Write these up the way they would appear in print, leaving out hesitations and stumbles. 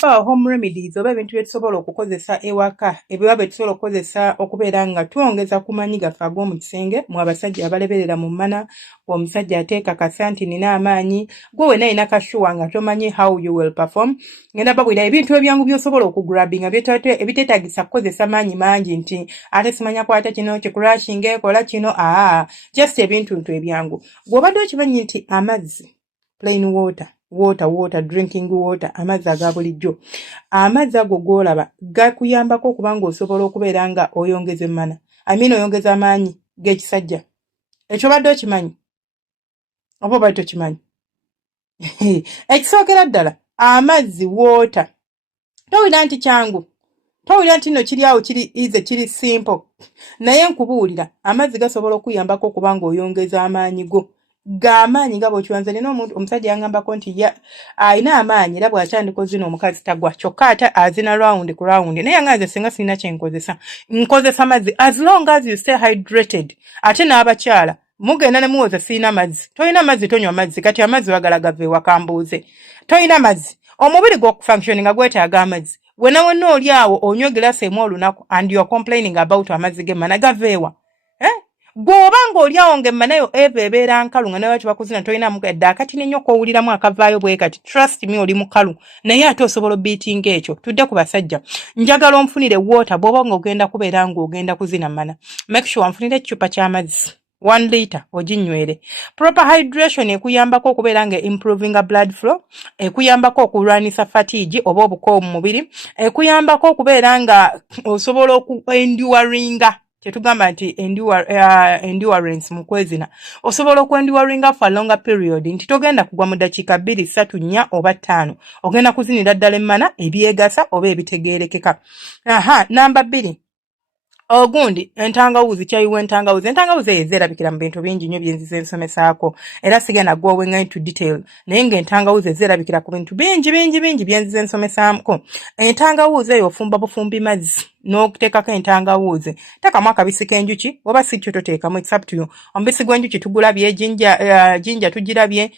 home remedies oba ebintu bye tusobola okukozesa ewaka ebiba bye tusobola okukozesa okubeera nga twongeza ku maanyi gaffe ag'omu kisenge mu abasajja abaleberera mu mana omusajja ateekakasa nti nina amaanyi gwe wena alina kashuwa nga tomanyi how you will perform ngenda babwira ebintu ebyangu by'osobola okugrabinga ebiteetaagisa kukozesa maanyi mangi nti ate simanya kwata kino kikurashinga ekola kino just ebintu ebyangu gw'obadde okimanyi nti amazzi plain water drinking water amazzi aga bulijjo amazzi ago g'olaba gakuyambako okuba ng'osobola okubeera nga oyongeza emmana oyongeza amaanyi g'ekisajja ekyo obadde okimanyi oba obadde tokimanyi ekisookera ddala amazzi water towulira nti kyangu towulira nti nno kiri awo kiri easy kiri simple naye nkubuulira amazzi gasobola okuyambako okuba ng'oyongeza amaanyi go g'amaanyi nga bw'okiwanze nina omusajja yangambako nti alina amaanyi era bw'atandika ozina omukazi tagwa kyokka ate azina round ku round naye yanganze singa sirina nkozesa mazzi as long as you stay hydrated ate n'abakyala mugenda ne muwoza sirina mazzi tolina mazzi tonywa mazzi kati amazzi wagala gava ewaka mbuuze tolina mazzi omubiri gw'okufunctioninga gwetaaga amazzi wena wonna oli awo onywa girasi emu olunaku and you're complaining about amazzi g'emmana gava ewa gw'oba ng'oli awo ng'emmanayo eva ebeera nkalu nga naye bakuzina tolinamu edda akatini nnyo k'owuliramu akavaayo bwe kati trust me oli mukalu naye ate osobola beatinga ekyo tudde ku basajja njagala onfunire water bw'oba ng'ogenda kubeera ng'ogenda kuzina mmana make sure onfunire ekicupa ky'amazzi 1 liter oginywere proper hydration ekuyambako okubeera nga improving blood flow ekuyambako okulwanisa fatigue oba obuko mu mubiri ekuyambako okubeera nga osobola okuenduringa tetugamba nti endurance mu kwezina osobola okwenduringa for a longer period nti togenda kugwa mu dakiika 2 3 4 oba 5 ogenda kuzinira ddala emmana ebyegasa oba ebitegeerekeka namba 2 ogundi entangawuzi kyayiwa entangawuzi ezerabikira mu bintu bingi nnyo byenzize ensomesaako era sigenda gwowenga into detail naye ng'entangawuzi ezerabikira ku bintu bingi byenzize ensomesaako entangawuzi eyo ofumba bufumbi mazzi n'okuteekako entangawuzi teekamu akabisi k'enjuki oba si kyo toteekamu it's up to you omubisi gw'enjuki tugulabye jinja tugirabye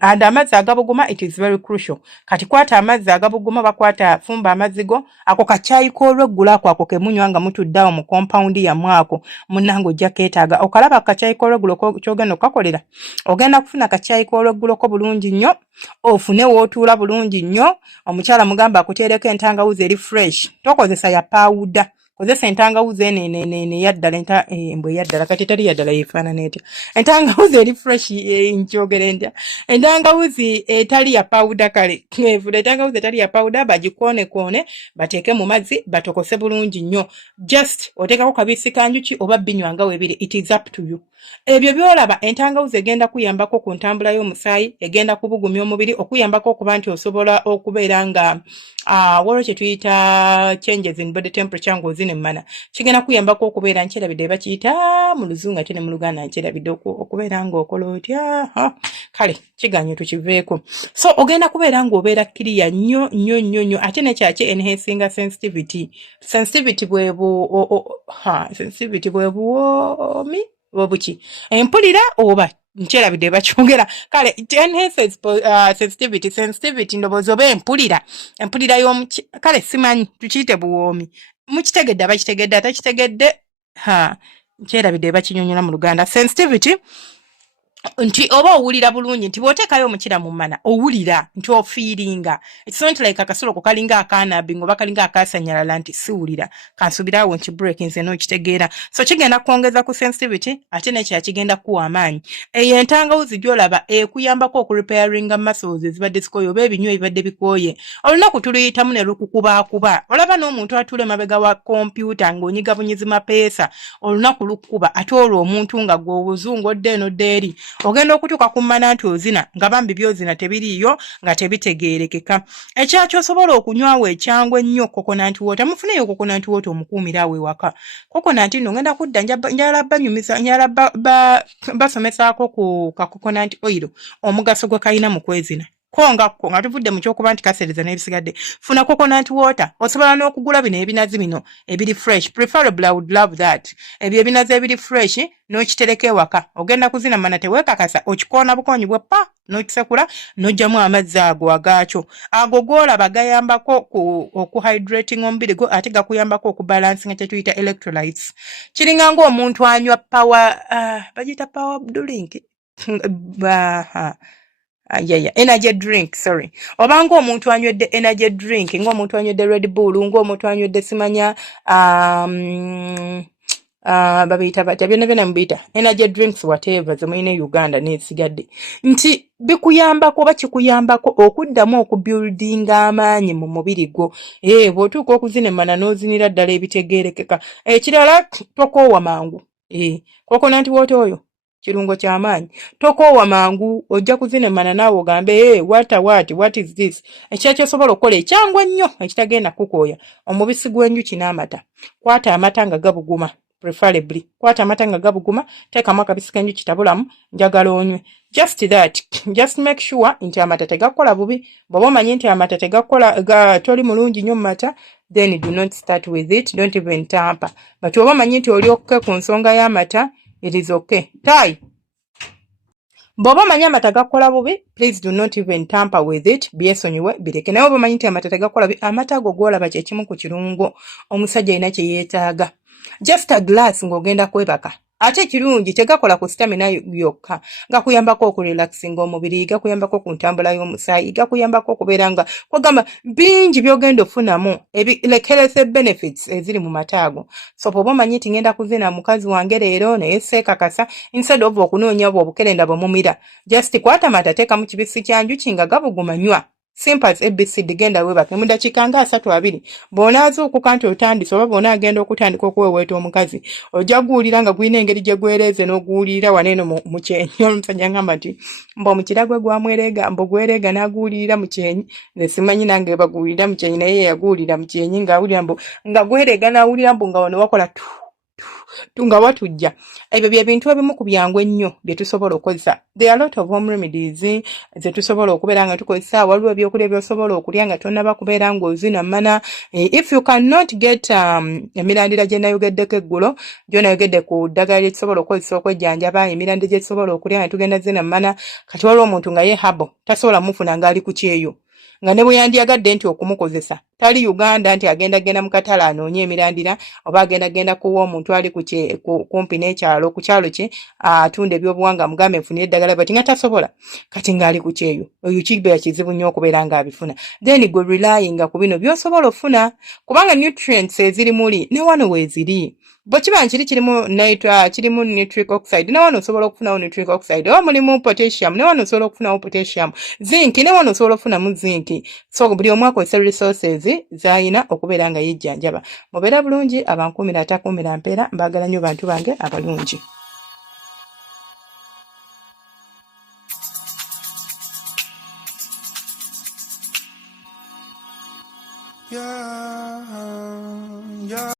and amazzi agabuguma it is very crucial kati kwata amazzi agabuguma fumba amazzi go ako kacaayi k'olweggulako ako kemunywa nga mutuddawo mu compound yammwe ako munnange ojja keetaaga okalaba akacaayi k'olweggulo ky'ogenda okukakolera ogenda kufuna akacaayi k'olwegguloko bulungi nnyo ofune wootuula bulungi nnyo omukyala mugamba akuteereko entangawuzi eri fresh tokozesa ya pawuda kozesa entangawuzi ene yaddala embwe yaddala kati teri yaddala yeefaanana etya entangawuzi eri fresh nkyogere ntya entangawuzi etali ya pawuda kale evula entangawuzi etali ya pawuda bagikoone bateeke mu mazzi batokose bulungi nnyo just oteekako kabisi kanjuki oba binywanga weebiri it is up to you ebyo byolaba entangawuzi egenda kuyambako ku ntambula y'omusaayi egenda kubugumya omubiri okuyambako okuba nti osobola okubeera nga waliwo kye tuyita changes in body temperature ng'ozina emmana kigenda kuyambako okubeera nkyerabidde bakiyita mu luzungu ate ne mu luganda nkyerabidde okubeera ng'okola otya kale kiganye tukiveeko so ogenda kubeera ng'obeera kiriya nnyo ate nekyaki enhancinga sensitivity bwebuwomi obuki empulira oba nkyerabidde bakyongera kale enhances sensitivity ndowooza oba empulira kale simanyi tukiyite buwoomi mukitegedde abakitegedde atakitegedde nkyerabidde bakinyonyola mu luganda sensitivity nti oba owulira bulungi nti bw'oteekayo omukira mu mmana owulira nti ofiiringa it's not like akasolo kokalinga akaanabi ngoba kalinga akasanyalala nti siwulira kansubirawo nkibreak nze n'okitegeera so kigenda kwongeza ku sensitivity ate nekya kigenda kuwa amaanyi eyo entangawuzi gy'olaba ekuyambako okurepairinga muscles ezibadde zikoye oba ebinywa ebibadde bikoye olunaku tuluyitamu ne lukukubaakuba olaba n'omuntu atula emabega wa kompyuta ng'onyiga bunyizi mapeesa olunaku lukuba ate olwo omuntu nga gw'obuzungu odde eno ddeeri ogenda okutuuka ku mmana nti ozina nga bambi byozina tebiriiyo nga tebitegeerekeka ekyaki osobola okunywawo ekyangu ennyo kokonanti woota mufuneyo kokonanti woota omukuumira awo ewaka kokonanti nno ngenda kudda njala banyumiza njala basomesaako ku kakokonanti oil omugaso gwe kalina mu kwezina kongako nga tuvudde mu kyokuba nti kasereza n'ebisigadde funa coconut water osobola n'okugula bino ebinazi bino ebiri fresh preferably I would love that ebyo ebinazi ebiri fresh n'okitereka ewaka ogenda kuzina mana teweekakasa okikoona bukonyi bwe pa n'okisekula n'oggyamu amazzi ago agaakyo ago g'olaba gayambako okuhydrating omubiri gwo ate gakuyambako okubalansinga kye tuyita electrolytes kiringa ng'omuntu anywa bagiyita power drink energy drink sorry obanga omuntu anywedde energy drink ng'omuntu anywedde Red Bull ng'omuntu anywedde simanya babiyita batya byonna mubiyita energy drinks whatever ze mulina Uganda n'esigadde nti bikuyambako oba kikuyambako okuddamu okubuildinga amaanyi mu mubiri gwo bw'otuuka okuzinemmana n'ozinira ddala ebitegeerekeka ekirala tokoowa mangu coconut water oyo kirungo ky'amaanyi tokoowa mangu ojja kuzinemmana naawe ogambe what is this ekira kyosobola okukola ekyangwa nnyo ekitagenda kukooya omubisi gw'enjuki n'amata kwata amata nga gabuguma preferably kwata amata nga gabuguma teekamu akabisi k'enjuki tabulamu njagala onywe just make sure nti amata tegakola bubi bw'oba omanyi nti amata tegakola toli mulungi nnyo mu mata then do not start with it, don't even tamper but bw'oba omanyi nti oli okay ku nsonga y'amata it is okay tai bw'oba omanyi amata gakola bubi please do not even tamper with it byesonyiwe bireke naye oba omanyi nti amata tegakola bubi amata ago gw'olaba kye kimu ku kirungo omusajja alina kye yeetaaga just a glass ng'ogenda kwebaka ate ekirungi tegakola ku stamina yokka gakuyambako okurelaxinga omubiri gakuyambako ku ntambula y'omusaayi gakuyambako okubeera nga kwagamba bingi by'ogenda ofunamu like health benefits eziri mu mata ago so bw'oba omanyi nti ngenda kuzina mukazi wange leero naye seekakasa instead of okunoonya obwo obukerenda bw'omumira just kwata mata teeka mu kibisi kya njuki nga gabuguma nywa simple as ABCD genda webake mu dakiika nga 32 bw'onaazuukuka nti otandise oba bw'onaagenda okutandika okuweweeta omukazi ojja guwulira nga gulina engeri gye gwereeze n'oguwulirira waneeno mu kyenyi omusajja ngamba nti mbu omukira gwe gwamwereega mbu gwereega n'aguwulirira mu kyenyi nze simanyi nange baguwulira mu kyenyi naye yaguwulira mu kyenyi ng'awulira mbu nga gwereega n'awulira mbu nga wano wakola tunga watujja ebyo bye bintu ebimu ku byangu ennyo bye tusobola okukozesa there are a lot of home remedies ze tusobola okubeera nga tukozesa waliwo ebyokulya byosobola okulya nga tonnaba kubeera ng'ozinamana if you cannot get emirandira gye nayogeddeko eggulo gyo nayogedde ku ddagala lye tusobola okukozesa okwejjanjaba emirandira gye tusobola okulya nga tugenda zinamana kati waliwo omuntu nga ye habo tasobola mufuna ng'ali ku kyeyo nga ne bwe yandiyagadde nti okumukozesa tali Uganda nti agenda mu katale anoonye emirandira oba agenda kuwa omuntu ali kumpi n'ekyalo ku kyalo kye atunda ebyobuwanga mugambe nfunire eddagala bati nga tasobola kati ng'ali ku kyeyo oyo kibeera kizibu nnyo okubeera ng'abifuna then gwe relyinga ku bino by'osobola ofuna kubanga nutrients eziri muli ne wano weeziri bwe kiba nkiri kirimu nitric oxide ne wano osobola okufunawo nitric oxide oba mulimu potassium ne wano osobola okufunawo potassium zinc ne wano osobola okufunamu zinc so buli omu akozesa resources z'alina okubeera nga yejjanjaba mubeera bulungi abankuumira atakuumira mpeera mbaagala nnyo bantu bange abalungi.